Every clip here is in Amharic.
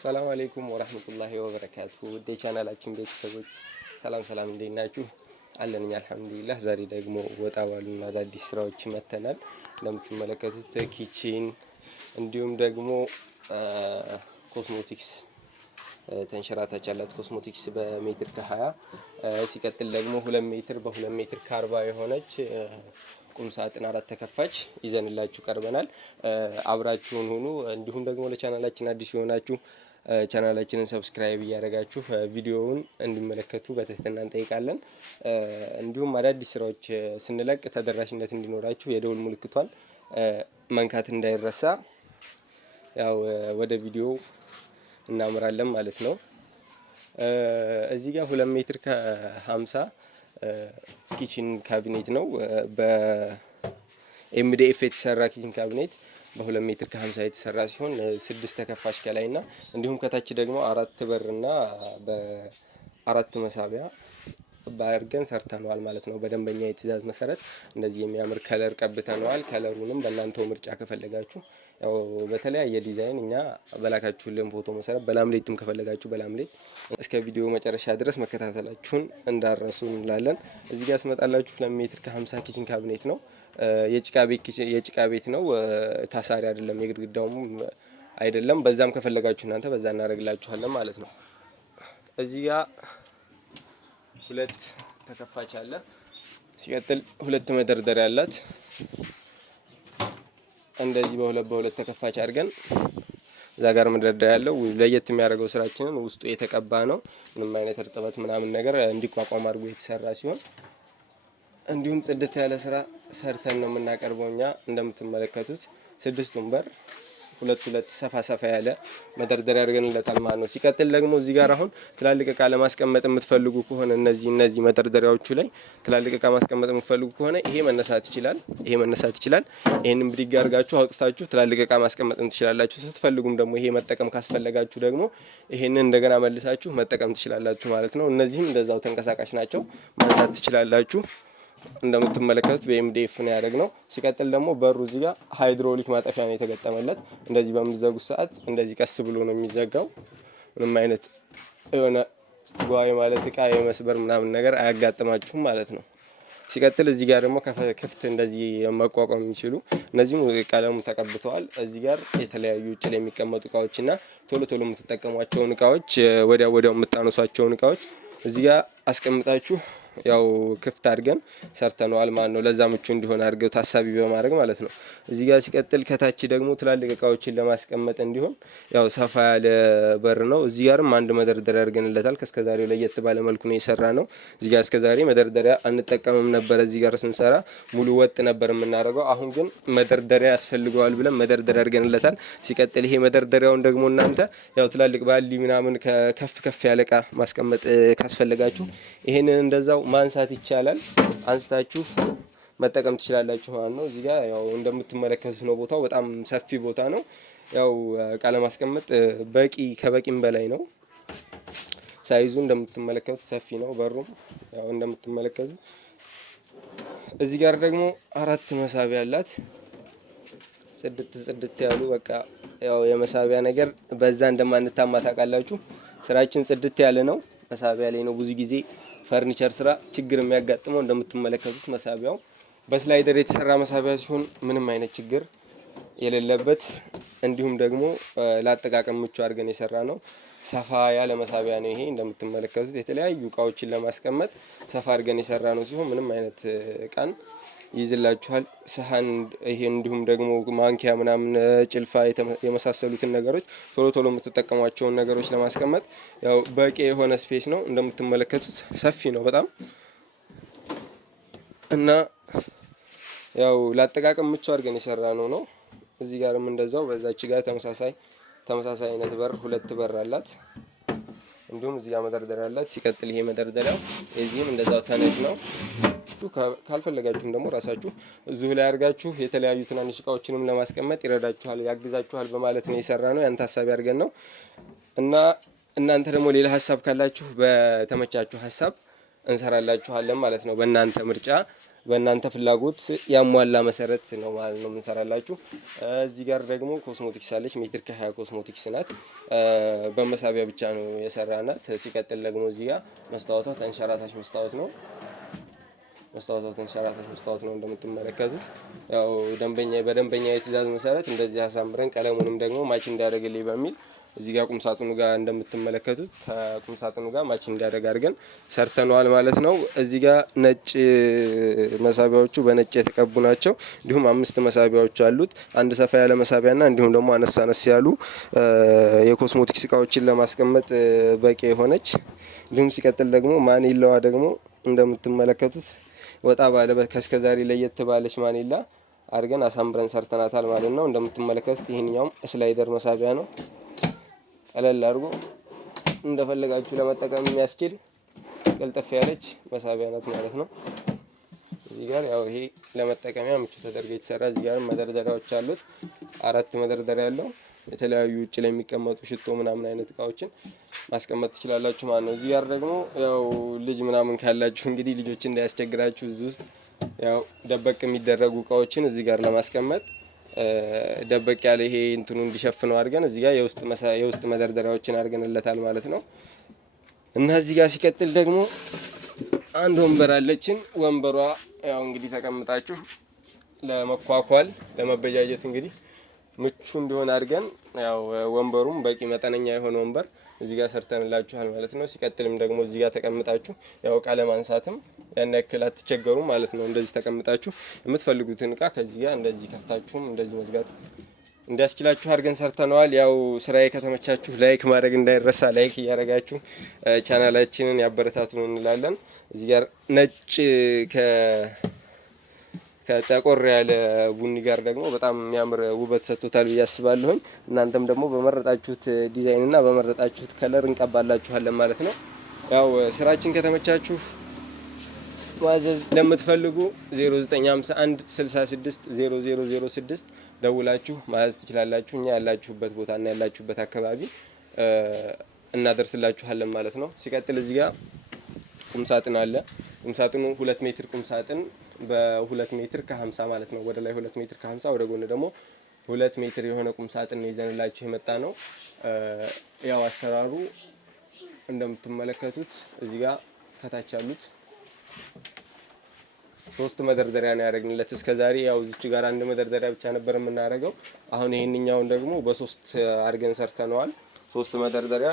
ሰላም አለይኩም ወራህመቱላሂ ወበረካቱ። ውድ የቻናላችን ቤተሰቦች ሰላም እንዴት ናችሁ? አለን እኛ አልሐምዱሊላህ። ዛሬ ደግሞ ወጣ ባሉና አዳዲስ ስራዎች መተናል። እንደምትመለከቱት ኪችን እንዲሁም ደግሞ ኮስሞቲክስ ተንሸራታች ያላት ኮስሞቲክስ በሜትር ከ20 ሲቀጥል ደግሞ 2 ሜትር በ2 ሜትር ከ40 የሆነች ቁም ሳጥን 4 ተከፋች ይዘንላችሁ ቀርበናል። አብራችሁን ሁኑ። እንዲሁም ደግሞ ለቻናላችን አዲስ የሆናችሁ ቻናላችንን ሰብስክራይብ እያደረጋችሁ ቪዲዮውን እንዲመለከቱ በትህትና እንጠይቃለን። እንዲሁም አዳዲስ ስራዎች ስንለቅ ተደራሽነት እንዲኖራችሁ የደውል ምልክቷን መንካት እንዳይረሳ። ያው ወደ ቪዲዮ እናምራለን ማለት ነው። እዚህ ጋር 2 ሜትር ከ50 ኪችን ካቢኔት ነው። በኤምዲኤፍ የተሰራ ኪችን ካቢኔት በ2 ሜትር ከ50 የተሰራ ሲሆን 6 ተከፋች ከላይና እንዲሁም ከታች ደግሞ 4 በርና በ4 መሳቢያ ባርገን ሰርተነዋል ማለት ነው። በደንበኛ የትእዛዝ መሰረት እንደዚህ የሚያምር ከለር ቀብተነዋል። ከለሩንም በእናንተው ምርጫ ከፈለጋችሁ ያው በተለያየ ዲዛይን እኛ በላካችሁልን ፎቶ መሰረት በላምሌትም ከፈለጋችሁ በላምሌት እስከ ቪዲዮ መጨረሻ ድረስ መከታተላችሁን እንዳረሱ እንላለን። እዚህ ጋር ስመጣላችሁ 2 ሜትር ከ50 ኪችን ካቢኔት ነው። የጭቃ ቤት ነው። ታሳሪ አይደለም፣ የግድግዳውም አይደለም። በዛም ከፈለጋችሁ እናንተ በዛ እናደርግላችኋለን ማለት ነው። እዚህ ጋር 2 ተከፋች አለ። ሲቀጥል 2 መደርደሪያ አላት። እንደዚህ በሁለት ተከፋች አድርገን እዛ ጋር መደርደሪያ ያለው ለየት የሚያደርገው ስራችንን ውስጡ የተቀባ ነው። ምንም አይነት እርጥበት ምናምን ነገር እንዲቋቋም አድርጎ የተሰራ ሲሆን እንዲሁም ጽድት ያለ ስራ ሰርተን ነው የምናቀርበው። እኛ እንደምትመለከቱት 6ቱን በር 2 ሰፋ ያለ መደርደሪያ አድርገንለታል ማለት ነው። ሲቀጥል ደግሞ እዚህ ጋር አሁን ትላልቅ እቃ ለማስቀመጥ የምትፈልጉ ከሆነ እነዚህ መደርደሪያዎቹ ላይ ትላልቅ እቃ ማስቀመጥ የምትፈልጉ ከሆነ ይሄ መነሳት ይችላል። ይሄንን ብድግ አድርጋችሁ አውጥታችሁ ትላልቅ እቃ ማስቀመጥ ትችላላችሁ። ስትፈልጉም ደግሞ ይሄ መጠቀም ካስፈለጋችሁ ደግሞ ይሄንን እንደገና መልሳችሁ መጠቀም ትችላላችሁ ማለት ነው። እነዚህም እንደዛው ተንቀሳቃሽ ናቸው፣ ማንሳት ትችላላችሁ። እንደምትመለከቱት በኤምዲኤፍ ነው ያደረግነው። ሲቀጥል ደግሞ በሩ እዚህ ጋር ሃይድሮሊክ ማጠፊያ ነው የተገጠመለት። እንደዚህ በምትዘጉት ሰዓት እንደዚህ ቀስ ብሎ ነው የሚዘጋው። ምንም አይነት የሆነ ጓይ ማለት እቃ የመስበር ምናምን ነገር አያጋጥማችሁም ማለት ነው። ሲቀጥል እዚህ ጋር ደግሞ ክፍት እንደዚህ መቋቋም የሚችሉ እነዚህም ቀለሙ ተቀብተዋል። እዚህ ጋር የተለያዩ ውጭ ላይ የሚቀመጡ እቃዎችና ቶሎ የምትጠቀሟቸውን እቃዎች ወዲያው የምታነሷቸውን እቃዎች እዚህ ጋር አስቀምጣችሁ ያው ክፍት አድርገን ሰርተነዋል ማለት ነው። ለዛ ምቹ እንዲሆን አድርገው ታሳቢ በማድረግ ማለት ነው። እዚህ ጋር ሲቀጥል ከታች ደግሞ ትላልቅ እቃዎችን ለማስቀመጥ እንዲሆን ያው ሰፋ ያለ በር ነው። እዚህ ጋርም አንድ መደርደሪያ አድርገንለታል። ከስከዛሬው ለየት ባለ መልኩ ነው የሰራ ነው። እዚህ ጋር እስከዛሬ መደርደሪያ አንጠቀምም ነበር። እዚህ ጋር ስንሰራ ሙሉ ወጥ ነበር የምናደርገው። አሁን ግን መደርደሪያ ያስፈልገዋል ብለን መደርደሪያ አድርገንለታል። ሲቀጥል ይሄ መደርደሪያውን ደግሞ እናንተ ያው ትላልቅ ባሊ ምናምን ከፍ ያለ እቃ ማስቀመጥ ካስፈለጋችሁ ይሄንን እንደዛው ማንሳት ይቻላል። አንስታችሁ መጠቀም ትችላላችሁ ማለት ነው። እዚህ ጋር ያው እንደምትመለከቱት ነው። ቦታው በጣም ሰፊ ቦታ ነው። ያው እቃ ለማስቀመጥ ከበቂም በላይ ነው። ሳይዙ እንደምትመለከቱት ሰፊ ነው። በሩም ያው እንደምትመለከቱት እዚህ ጋር ደግሞ 4 መሳቢያ አላት። ጽድት ያሉ በቃ ያው የመሳቢያ ነገር በዛ እንደማንታማ ታውቃላችሁ። ስራችን ጽድት ያለ ነው። መሳቢያ ላይ ነው ብዙ ጊዜ ፈርኒቸር ስራ ችግር የሚያጋጥመው። እንደምትመለከቱት መሳቢያው በስላይደር የተሰራ መሳቢያ ሲሆን ምንም አይነት ችግር የሌለበት እንዲሁም ደግሞ ለአጠቃቀም ምቹ አድርገን የሰራ ነው። ሰፋ ያለ መሳቢያ ነው ይሄ። እንደምትመለከቱት የተለያዩ እቃዎችን ለማስቀመጥ ሰፋ አድርገን የሰራ ነው ሲሆን ምንም አይነት እቃን ይይዝላችኋል። ሰሃን ይሄ እንዲሁም ደግሞ ማንኪያ ምናምን ጭልፋ የመሳሰሉትን ነገሮች ቶሎ የምትጠቀሟቸውን ነገሮች ለማስቀመጥ ያው በቂ የሆነ ስፔስ ነው። እንደምትመለከቱት ሰፊ ነው በጣም እና ያው ለአጠቃቀም ምቹ አድርገን የሰራ ነው። እዚህ ጋርም እንደዛው በዛች ጋር ተመሳሳይ አይነት በር 2 በር አላት። እንዲሁም እዚህ ጋር መደርደሪያ አላት። ሲቀጥል ይሄ መደርደሪያው የዚህም እንደዛው ተነጅ ነው። ካልፈለጋችሁም ደግሞ ራሳችሁ እዚሁ ላይ አድርጋችሁ የተለያዩ ትናንሽ እቃዎችንም ለማስቀመጥ ይረዳችኋል፣ ያግዛችኋል በማለት ነው የሰራ ነው። ያን ታሳቢ አድርገን ነው እና እናንተ ደግሞ ሌላ ሀሳብ ካላችሁ በተመቻችሁ ሀሳብ እንሰራላችኋለን ማለት ነው። በእናንተ ምርጫ በእናንተ ፍላጎት ያሟላ መሰረት ነው ማለት ነው የምንሰራላችሁ። እዚህ ጋር ደግሞ ኮስሞቲክስ አለች። ሜትር ከ20 ኮስሞቲክስ ናት። በመሳቢያ ብቻ ነው የሰራናት። ሲቀጥል ደግሞ እዚህ ጋር መስታወቷ ተንሸራታች መስታወት ነው። መስታወቷ ተንሸራታች መስታወት ነው እንደምትመለከቱት። ያው በደንበኛ የትእዛዝ መሰረት እንደዚህ አሳምረን ቀለሙንም ደግሞ ማች እንዲያደርግልኝ በሚል እዚህ ጋር ቁም ሳጥኑ ጋር እንደምትመለከቱት ከቁም ሳጥኑ ጋር ማች እንዲያደርግ አድርገን ሰርተነዋል ማለት ነው። እዚህ ጋር ነጭ መሳቢያዎቹ በነጭ የተቀቡ ናቸው። እንዲሁም 5 መሳቢያዎች አሉት። አንድ ሰፋ ያለ መሳቢያና እንዲሁም ደግሞ አነስ ያሉ የኮስሞቲክስ እቃዎችን ለማስቀመጥ በቂ የሆነች እንዲሁም ሲቀጥል ደግሞ ማኒላዋ ደግሞ እንደምትመለከቱት ወጣ ባለ ከእስከዛሬ ለየት ባለች ማኒላ አድርገን አሳምረን ሰርተናታል ማለት ነው። እንደምትመለከቱት ይሄንኛውም ስላይደር መሳቢያ ነው። ቀለል አድርጎ እንደፈለጋችሁ ለመጠቀም የሚያስችል ቀልጠፍ ያለች መሳቢያ ናት ማለት ነው። እዚህ ጋር ያው ይሄ ለመጠቀሚያ ምቹ ተደርጎ የተሰራ እዚህ ጋር መደርደሪያዎች አሉት። 4 መደርደሪያ ያለው የተለያዩ ውጭ ላይ የሚቀመጡ ሽቶ ምናምን አይነት እቃዎችን ማስቀመጥ ትችላላችሁ ማለት ነው። እዚህ ጋር ደግሞ ያው ልጅ ምናምን ካላችሁ እንግዲህ ልጆች እንዳያስቸግራችሁ እዚህ ውስጥ ያው ደበቅ የሚደረጉ እቃዎችን እዚህ ጋር ለማስቀመጥ ደበቅ ያለ ይሄ እንትኑ እንዲሸፍነው አድርገን እዚህ ጋር የውስጥ መደርደሪያዎችን አድርገንለታል ማለት ነው። እና እዚህ ጋር ሲቀጥል ደግሞ አንድ ወንበር አለችን። ወንበሯ ያው እንግዲህ ተቀምጣችሁ ለመኳኳል ለመበጃጀት እንግዲህ ምቹ እንዲሆን አድርገን ያው ወንበሩም በቂ መጠነኛ የሆነ ወንበር እዚህ ጋር ሰርተንላችኋል ማለት ነው። ሲቀጥልም ደግሞ እዚህ ጋር ተቀምጣችሁ ያው እቃ ለማንሳትም ያን ያክል አትቸገሩም ማለት ነው። እንደዚህ ተቀምጣችሁ የምትፈልጉትን እቃ ከዚህ ጋር እንደዚህ ከፍታችሁም እንደዚህ መዝጋት እንዲያስችላችሁ አድርገን ሰርተነዋል። ያው ስራዬ ከተመቻችሁ ላይክ ማድረግ እንዳይረሳ፣ ላይክ እያደረጋችሁ ቻናላችንን ያበረታቱን እንላለን። እዚህ ጋር ነጭ ከጠቆር ያለ ቡኒ ጋር ደግሞ በጣም የሚያምር ውበት ሰጥቶታል ብዬ አስባለሁ። እናንተም ደግሞ በመረጣችሁት ዲዛይን እና በመረጣችሁት ከለር እንቀባላችኋለን ማለት ነው። ያው ስራችን ከተመቻችሁ ማዘዝ ለምትፈልጉ 0951 66 0006 ደውላችሁ ማዘዝ ትችላላችሁ። እኛ ያላችሁበት ቦታ እና ያላችሁበት አካባቢ እናደርስላችኋለን ማለት ነው። ሲቀጥል እዚህ ጋር ቁም ሳጥን አለ። ቁም ሳጥኑ 2 ሜትር ቁም ሳጥን በ2 ሜትር ከ50 ማለት ነው። ወደ ላይ 2 ሜትር ከ50 ወደ ጎን ደግሞ 2 ሜትር የሆነ ቁም ሳጥን ይዘንላችሁ የመጣ ነው። ያው አሰራሩ እንደምትመለከቱት እዚህ ጋር ከታች ያሉት 3 መደርደሪያ ነው ያደረግንለት። እስከዛሬ ያው እዚች ጋር አንድ መደርደሪያ ብቻ ነበር የምናደርገው። አሁን ይሄንኛውን ደግሞ በ3 አድርገን ሰርተነዋል። 3 መደርደሪያ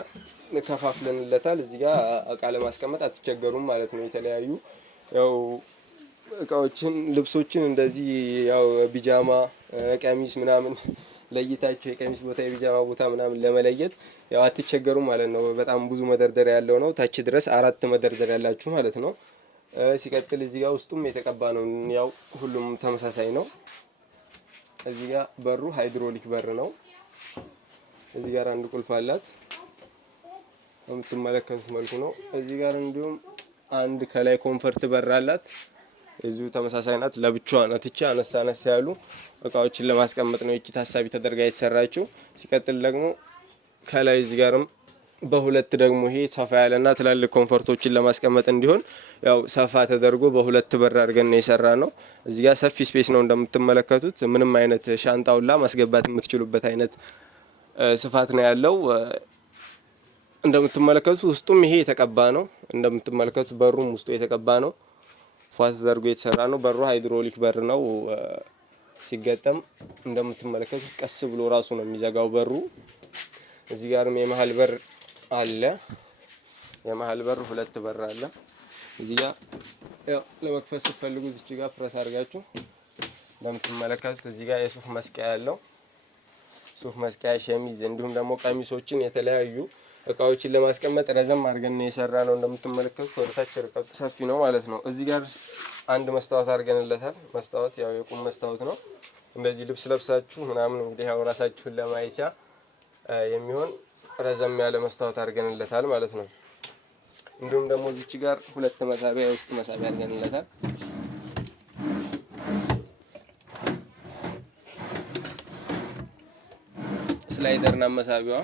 ከፋፍለንለታል። እዚህ ጋር እቃ ለማስቀመጥ አትቸገሩም ማለት ነው። የተለያዩ ያው እቃዎችን ልብሶችን እንደዚህ ያው ቢጃማ ቀሚስ ምናምን ለይታችሁ የቀሚስ ቦታ የቢጃማ ቦታ ምናምን ለመለየት ያው አትቸገሩም ማለት ነው። በጣም ብዙ መደርደሪያ ያለው ነው። ታች ድረስ 4 መደርደሪያ ያላችሁ ማለት ነው። ሲቀጥል እዚህ ጋር ውስጡም የተቀባ ነው። ያው ሁሉም ተመሳሳይ ነው። እዚህ ጋር በሩ ሃይድሮሊክ በር ነው። እዚህ ጋር አንድ ቁልፍ አላት የምትመለከቱት መልኩ ነው። እዚህ ጋር እንዲሁም አንድ ከላይ ኮንፈርት በር አላት። እዚሁ ተመሳሳይ ናት። ለብቻዋ ናት። እቺ አነስ ያሉ እቃዎችን ለማስቀመጥ ነው እቺ ታሳቢ ተደርጋ የተሰራችው። ሲቀጥል ደግሞ ከላይ እዚህ ጋርም በሁለት ደግሞ ይሄ ሰፋ ያለና ትላልቅ ኮንፈርቶችን ለማስቀመጥ እንዲሆን ያው ሰፋ ተደርጎ በሁለት በር አድርገን ነው የሰራ ነው። እዚህ ጋር ሰፊ ስፔስ ነው እንደምትመለከቱት። ምንም አይነት ሻንጣውላ ማስገባት የምትችሉበት አይነት ስፋት ነው ያለው። እንደምትመለከቱት ውስጡም ይሄ የተቀባ ነው። እንደምትመለከቱት በሩም ውስጡ የተቀባ ነው። ፏት ተደርጎ የተሰራ ነው። በሩ ሃይድሮሊክ በር ነው። ሲገጠም እንደምትመለከቱት ቀስ ብሎ ራሱ ነው የሚዘጋው በሩ። እዚህ ጋርም የመሃል በር አለ። የመሃል በር 2 በር አለ። እዚህ ጋር ያው ለመክፈት ስትፈልጉ እዚህ ጋር ፕረስ አድርጋችሁ እንደምትመለከቱት እዚህ ጋር የሱፍ መስቀያ ያለው ሱፍ መስቀያ፣ ሸሚዝ እንዲሁም ደግሞ ቀሚሶችን የተለያዩ እቃዎችን ለማስቀመጥ ረዘም አድርገን ነው የሰራ ነው። እንደምትመለከቱት ወደታች ርቀቱ ሰፊ ነው ማለት ነው። እዚህ ጋር አንድ መስታወት አድርገንለታል። መስታወት ያው የቁም መስታወት ነው። እንደዚህ ልብስ ለብሳችሁ ምናምን እንግዲህ ያው ራሳችሁን ለማየቻ የሚሆን ረዘም ያለ መስታወት አድርገንለታል ማለት ነው። እንዲሁም ደግሞ እዚች ጋር 2 መሳቢያ የውስጥ መሳቢያ አድርገንለታል። ስላይደርና መሳቢያዋ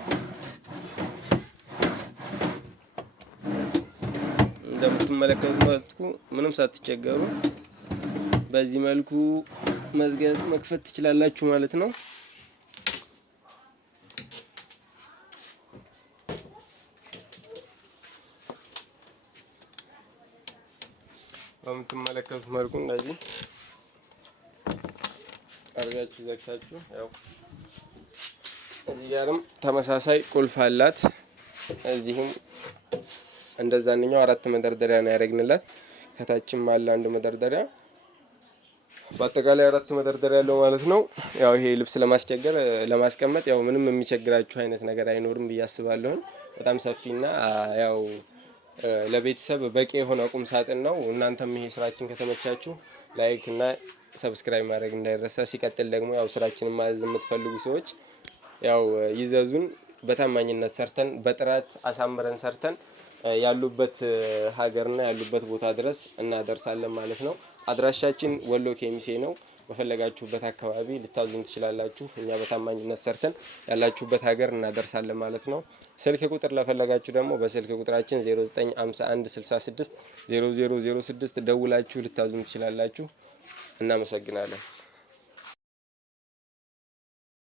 እንደምትመለከቱት መልኩ ምንም ሳትቸገሩ በዚህ መልኩ መክፈት ትችላላችሁ ማለት ነው። በምትመለከቱት መልኩ እንደዚህ አርጋችሁ ዘግታችሁ ያው እዚህ ጋርም ተመሳሳይ ቁልፍ አላት። እዚህም እንደዛኛው 4 መደርደሪያ ነው ያደረግንላት። ከታችም አለ አንድ መደርደሪያ። በአጠቃላይ 4 መደርደሪያ ያለው ማለት ነው። ያው ይሄ ልብስ ለማስቀመጥ ያው ምንም የሚቸግራችሁ አይነት ነገር አይኖርም ብዬ አስባለሁ። በጣም ሰፊና ያው ለቤተሰብ በቂ የሆነ ቁም ሳጥን ነው። እናንተም ይሄ ስራችን ከተመቻችሁ ላይክ እና ሰብስክራይብ ማድረግ እንዳይረሳ። ሲቀጥል ደግሞ ያው ስራችንን ማዘዝ የምትፈልጉ ሰዎች ያው ይዘዙን። በታማኝነት ሰርተን በጥራት አሳምረን ሰርተን ያሉበት ሀገርና ያሉበት ቦታ ድረስ እናደርሳለን ማለት ነው። አድራሻችን ወሎ ኬሚሴ ነው። በፈለጋችሁበት አካባቢ ልታዙን ትችላላችሁ። እኛ በታማኝነት ሰርተን ያላችሁበት ሀገር እናደርሳለን ማለት ነው። ስልክ ቁጥር ለፈለጋችሁ ደግሞ በስልክ ቁጥራችን 0951660006 ደውላችሁ ልታዙን ትችላላችሁ። እናመሰግናለን።